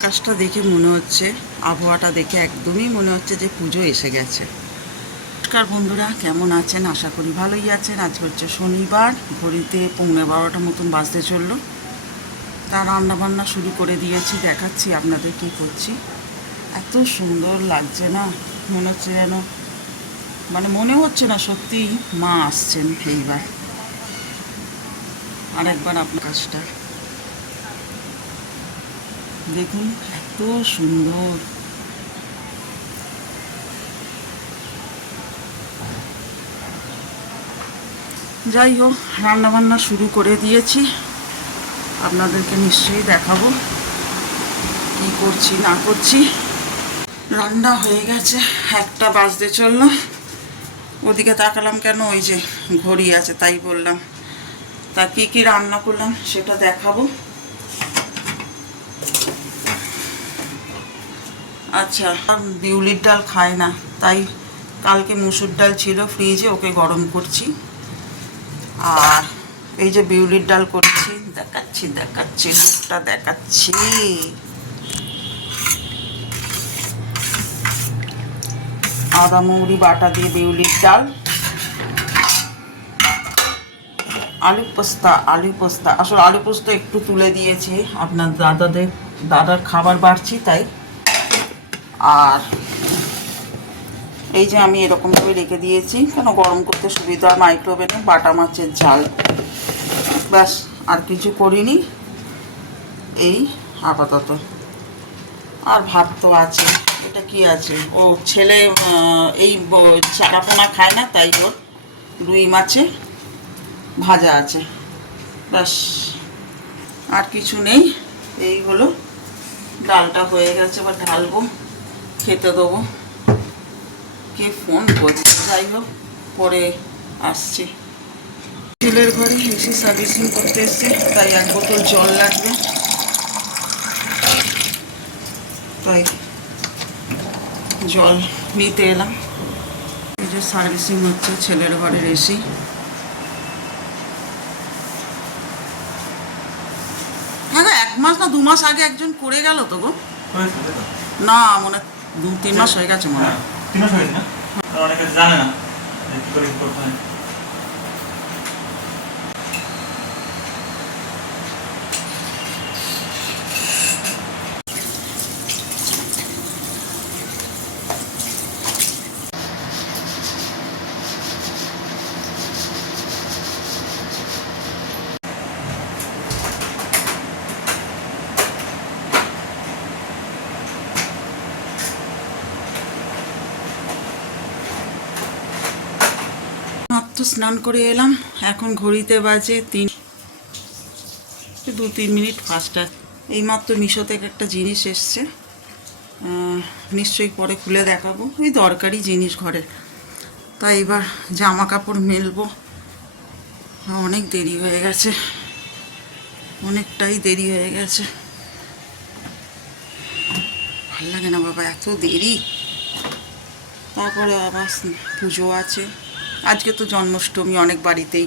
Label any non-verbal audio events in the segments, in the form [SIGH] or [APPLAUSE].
আকাশটা দেখে মনে হচ্ছে, আবহাওয়াটা দেখে একদমই মনে হচ্ছে যে পুজো এসে গেছে। নমস্কার বন্ধুরা, কেমন আছেন? আশা করি ভালোই আছেন। আজকে হচ্ছে শনিবার, ঘড়িতে পৌনে বারোটা মতন বাজতে চলল। তা রান্না বান্না শুরু করে দিয়েছি, দেখাচ্ছি আপনাদের কী করছি। এত সুন্দর লাগছে না? মনে হচ্ছে যেন মানে মনে হচ্ছে না সত্যি মা আসছেন এইবার। আরেকবার আপনার কাজটা। দেখুন, এত সুন্দর। যাই হোক রান্না বান্না শুরু করে দিয়েছি। আপনাদেরকে নিশ্চয়ই দেখাবো কি করছি, না করছি। রান্না হয়ে গেছে, একটা বাজতে চলল। ওদিকে তাকালাম কেন? ওই যে ঘড়ি আছে, তাই বললাম। তা কি কি রান্না করলাম সেটা দেখাবো। আচ্ছা আর বিউলির ডাল খায় না, তাই কালকে মুসুর ডাল ছিল ফ্রিজে, ওকে গরম করছি। আর এই যে বিউলির ডাল করছি, দেখাচ্ছি দেখাচ্ছি, লুকটা দেখাচ্ছি। আদা, মৌরি, বাটা দিয়ে বিউলির ডাল। আলু পোস্তা আলু পোস্তা। আসলে আলু পোস্তা একটু তুলে দিয়েছে। আপনার দাদাদের, দাদার খাবার বাড়ছি, তাই আর এই যে আমি এরকমভাবে রেখে দিয়েছি, কেন গরম করতে সুবিধা হয় মাইক্রোওভেনে বাটা মাছের ঝাল। ব্যাস, আর কিছু করিনি। এই আপাতত। আর ভাত তো আছে, এটা কি আছে? ও ছেলে এই ব- চারাপোনা খায় না, তাই ওর রুই মাছে ভাজা আছে। ব্যাস, আর কিছু নেই। এই হলো, ডালটা হয়ে গেছে, এবার ঢালবো। খেতে দেবো। কে ফোন করছে? যাই হোক পরে আসছি। ছেলের ঘরে এসে সার্ভিসিং করতে এসছে তাই এক বোতল জল লাগবে। তাই জল নিতে এলাম। এই যে সার্ভিসিং হচ্ছে ছেলের ঘরের এসি। হ্যাঁ এক মাস না দু মাস আগে একজন করে গেল তো গো? না মনে দু তিন মাস হয়ে গেছে মনে হয়। তিন মাস হয়েছে না? আর অনেকে জানে না যে করে করতে হয়। মাত্র স্নান করে এলাম। এখন ঘড়িতে বাজে তিন দু তিন মিনিট ফার্স্ট ফাস্টার এইমাত্র মিশো থেকে একটা জিনিস এসছে। নিশ্চয়ই পরে খুলে দেখাবো। ওই দরকারি জিনিস ঘরে তাই এবার জামা কাপড় মেলবো। অনেক দেরি হয়ে গেছে। অনেকটাই দেরি হয়ে গেছে। ভালো লাগে না বাবা, এত দেরি। তারপরে আবার পুজো আছে। আজকে তো জন্মাষ্টমী, অনেক বাড়িতেই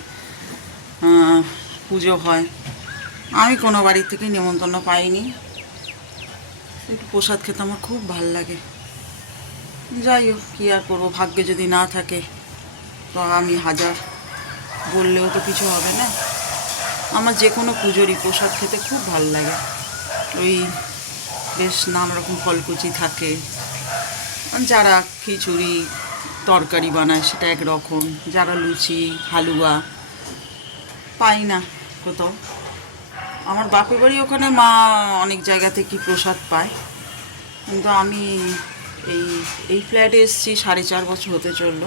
পুজো হয়। আমি কোনো বাড়ি থেকে নেমন্তন্ন পাইনি। একটু প্রসাদ খেতে আমার খুব ভালো লাগে। যাই হোক, কী আর করব, ভাগ্যে যদি না থাকে, তো আমি হাজার বললেও তো কিছু হবে না। আমার যে কোনো পুজোরই প্রসাদ খেতে খুব ভালো লাগে। ওই বেশ নানা রকম ফলকুচি থাকে। যারা খিচুড়ি তরকারি বানায়, সেটা একরকম। যারা লুচি, হালুয়া, পাই না কোথাও। আমার বাপের বাড়ি ওখানে মা অনেক জায়গা থেকে প্রসাদ পায়। কিন্তু আমি এই এই ফ্ল্যাটে এসেছি, সাড়ে চার বছর হতে চলল।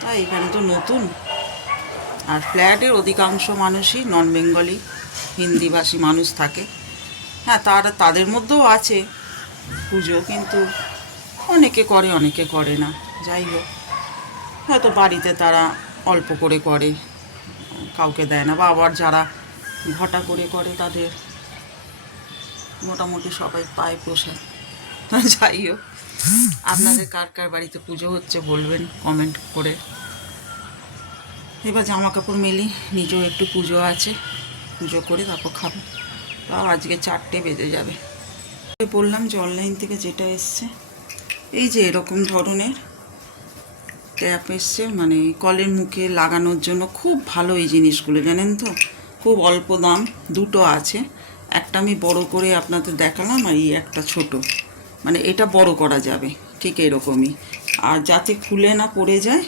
তাই এখানে তো নতুন। আর ফ্ল্যাটের অধিকাংশ মানুষই নন বেঙ্গলি হিন্দিভাষী মানুষ থাকে। হ্যাঁ তারা তাদের মধ্যেও আছে পুজো, কিন্তু অনেকে করে অনেকে করে না। যাই হোক হয়তো বাড়িতে তারা অল্প করে করে, কাউকে দেয় না বা আবার যারা ঘটা করে করে তাদের মোটামুটি সবাই পায় তা যাই হোক আপনাদের কার কার বাড়িতে পুজো হচ্ছে বলবেন কমেন্ট করে। এবার জামা কাপড় মেলি, নিজেও একটু পুজো আছে, পুজো করে তারপর খাব। তাও আজকে চারটে বেজে যাবে। বললাম যে অনলাইন থেকে যেটা এসছে, এই যে এরকম ধরনের ট্যাপ এসছে মানে কলের মুখে লাগানোর জন্য খুব ভালো এই জিনিসগুলো, জানেন তো? খুব অল্প দাম, দুটো আছে। একটা আমি বড় করে আপনাদের দেখালাম আর এই একটা ছোট। মানে এটা বড় করা যাবে, ঠিক এরকমই। আর যাতে খুলে না পড়ে যায়,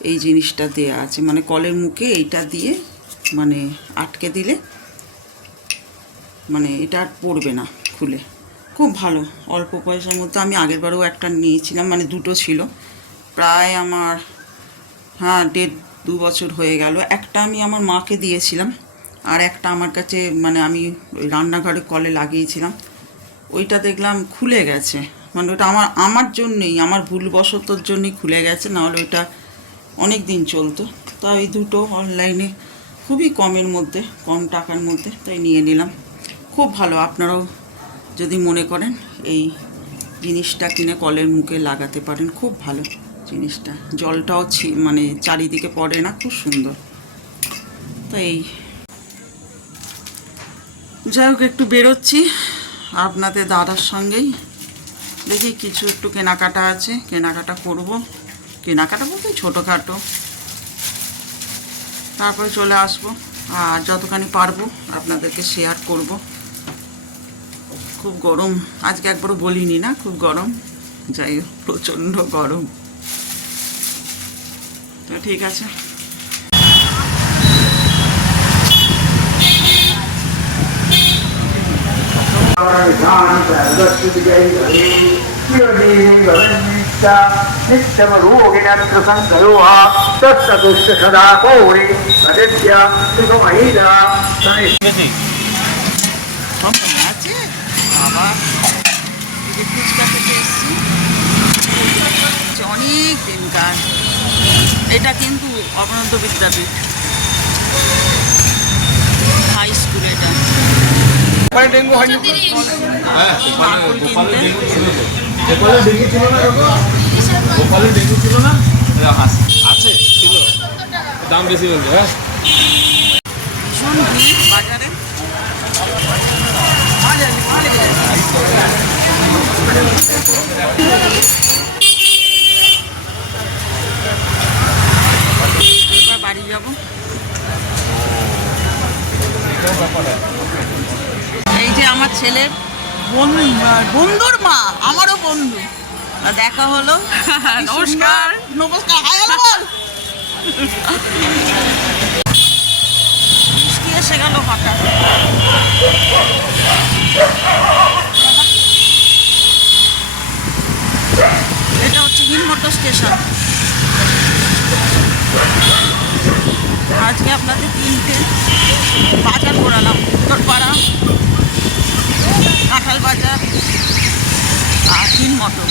এই জিনিসটা দেয়া আছে। মানে কলের মুখে এইটা দিয়ে মানে আটকে দিলে মানে এটা আর পড়বে না খুলে। খুব ভালো, অল্প পয়সার মধ্যে আমি আগেরবারও একটা নিয়েছিলাম মানে দুটো ছিল। প্রায় আমার হ্যাঁ দেড় দু বছর হয়ে গেল। একটা আমি আমার মাকে দিয়েছিলাম, আর একটা আমার কাছে মানে আমি ওই রান্নাঘরে কলে লাগিয়েছিলাম। ওইটা দেখলাম খুলে গেছে। মানে ওটা আমার আমার জন্যই, আমার ভুলবশতর জন্যই খুলে গেছে, নাহলে ওইটা অনেক দিন চলতো। তা এই দুটো অনলাইনে, খুবই কমের মধ্যে, কম টাকার মধ্যে, তাই নিয়ে নিলাম। খুব ভালো, আপনারাও যদি মনে করেন, এই জিনিসটা কিনে কলের মুখে লাগাতে পারেন, খুব ভালো। জিনিসটা। জলটাও ছি মানে চারিদিকে পড়ে না, খুব সুন্দর। তো এই যাই হোক, একটু বেরোচ্ছি আপনাদের দাদার সঙ্গেই। দেখি কিছু একটু কেনাকাটা আছে, কেনাকাটা করব। কেনাকাটা বলতে ছোটোখাটো। তারপরে চলে আসব, আর যতখানি পারব আপনাদেরকে শেয়ার করব। খুব গরম, আজকে একবারও বলিনি না, খুব গরম। যাই হোক, প্রচণ্ড গরম। তো ঠিক আছে। সদা কৌরে আছে বাবা অনেক দিনকার। এটা কিন্তু অবনন্দ বিদ্যাপীঠ। হাই স্কুল এটা। দাম বেশি বলছে হ্যাঁ। ভীষণ ভিড় বাজারে বাড়ি যাব। এই যে আমার ছেলের বন্ধুর মা আমারও বন্ধু। দেখা হলো। [LAUGHS] নমস্কার। নমস্কার। হাই বল। বৃষ্টি এসে গেল হঠাৎ। এটা হচ্ছে হিলমোটর স্টেশন। আজকে আপনাদের তিনটে বাজার ঘোরালাম উত্তরপাড়া কাঁঠাল বাজার আর হিলমোটর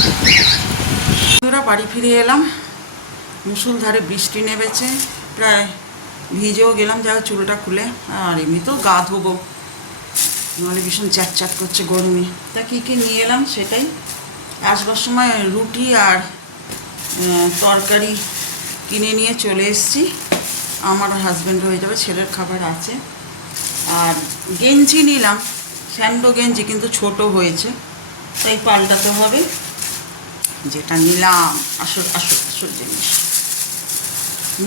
বন্ধুরা, বাড়ি ফিরে এলাম। মুসুলধারে বৃষ্টি নেমেছে, প্রায় ভিজেও গেলাম যা চুলটা খুলে। আর এমনিতেও গা ধোবো। নাহলে ভীষণ চ্যাট করছে গরমে। তা কী কী নিয়ে এলাম সেটাই। আসবার সময় রুটি আর তরকারি কিনে নিয়ে চলে এসেছি। আমার হাজব্যান্ড হয়ে যাবে, ছেলের খাবার আছে। আর গেঞ্জি নিলাম, স্যান্ডো গেঞ্জি কিন্তু ছোট হয়েছে, তাই পাল্টাতে হবে। যেটা নিলাম, আসল আসল আসল জিনিস।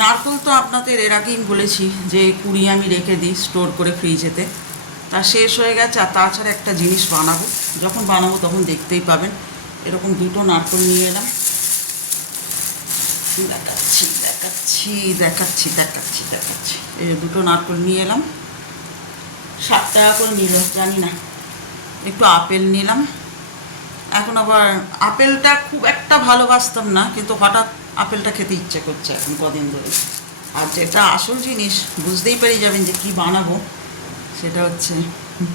নারকল তো আপনাদের এর আগেই বলেছি যে কুড়ি আমি রেখে দিই স্টোর করে ফ্রিজেতে। তা শেষ হয়ে গেছে, আর তাছাড়া একটা জিনিস বানাবো। যখন বানাবো তখন দেখতেই পাবেন। এরকম দুটো নারকল নিয়ে এলাম। দেখাচ্ছি। দেখাচ্ছি দেখাচ্ছি দেখাচ্ছি দেখাচ্ছি। এই দুটো নারকল নিয়ে এলাম। সাত টাকা করে নিল, জানি না। একটু আপেল নিলাম। এখন আবার আপেলটা খুব একটা ভালোবাসতাম না, কিন্তু হঠাৎ আপেলটা খেতে ইচ্ছে করছে এখন কদিন ধরে। আর যেটা আসল জিনিস, বুঝতেই পেরে যাবেন যে কি বানাবো। সেটা হচ্ছে,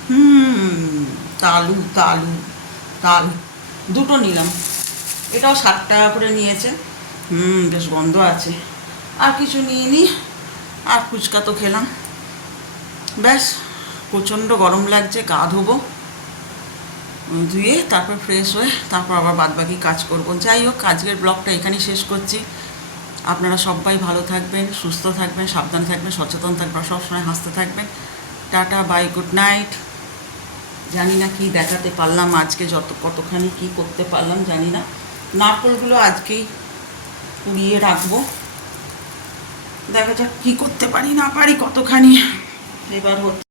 হুম, তালু তালু, তাল। দুটো নিলাম। এটাও ষাট টাকা করে নিয়েছে। হুম, বেশ গন্ধ আছে। আর কিছু নিইনি আর ফুচকা তো খেলাম। ব্যাস, প্রচণ্ড গরম লাগছে, গা ধোবো। ধুয়ে তারপর ফ্রেশ হয়ে তারপর আবার বাদবাকি কাজ করব। যাই হোক, আজকের ব্লগটা এখানেই শেষ করছি। আপনারা সবাই ভালো থাকবেন, সুস্থ থাকবেন, সাবধান থাকবেন, সচেতন থাকবেন সবসময় হাসতে থাকবেন। টাটা বাই গুড নাইট জানি না কি দেখাতে পারলাম আজকে, যত, কতখানি কি করতে পারলাম জানি না। নারকলগুলো আজকেই কুড়িয়ে রাখব। দেখা যাক কী করতে পারি না পারি কতখানি। এবার হচ্ছে